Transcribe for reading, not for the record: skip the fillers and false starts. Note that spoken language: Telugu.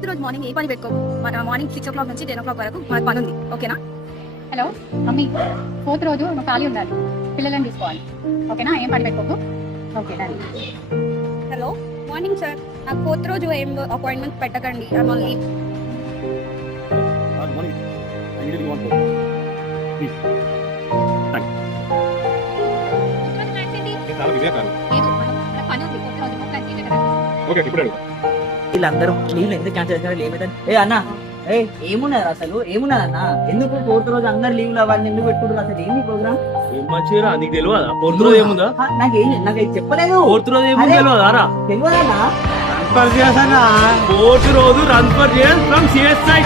ఫోర్త్ రోజు మార్నింగ్ ఏ పని పెట్టుకోకు. మన మార్నింగ్ 6 o'clock నుంచి 10 o'clock వరకు మనకు పని ఉంది. ఓకేనా? హలో మమ్మీ, 4th రోజు నువ్వు ఖాళీ ఉండాలి, పిల్లలను తీసుకోవాలి. ఓకేనా? ఏం పని పెట్టుకోకు. Okay done. Hello morning sir, నాకు 4th రోజు ఏం అపాయింట్మెంట్ పెట్టకండి. I'm on leave. వీళ్ళందరూ లీవ్లు ఎందుకు క్యాన్సిల్ చేశారు? లీవ్ అయితే అన్న ఏమున్నది అసలు? ఏమున్నది అన్న? ఎందుకు 4th రోజు అందరు లీవ్లు అవన్నీ ఎందుకు పెట్టుకుంటారు? అసలు ఏంది ప్రోగ్రామ్? నీకు తెలియదా 4th రోజు ఏముందా? నాకు చెప్పలేదు. 4th రోజు ఏముంది తెలియదా? తెలియదన్నా. 4th రోజు run for JS from CSI.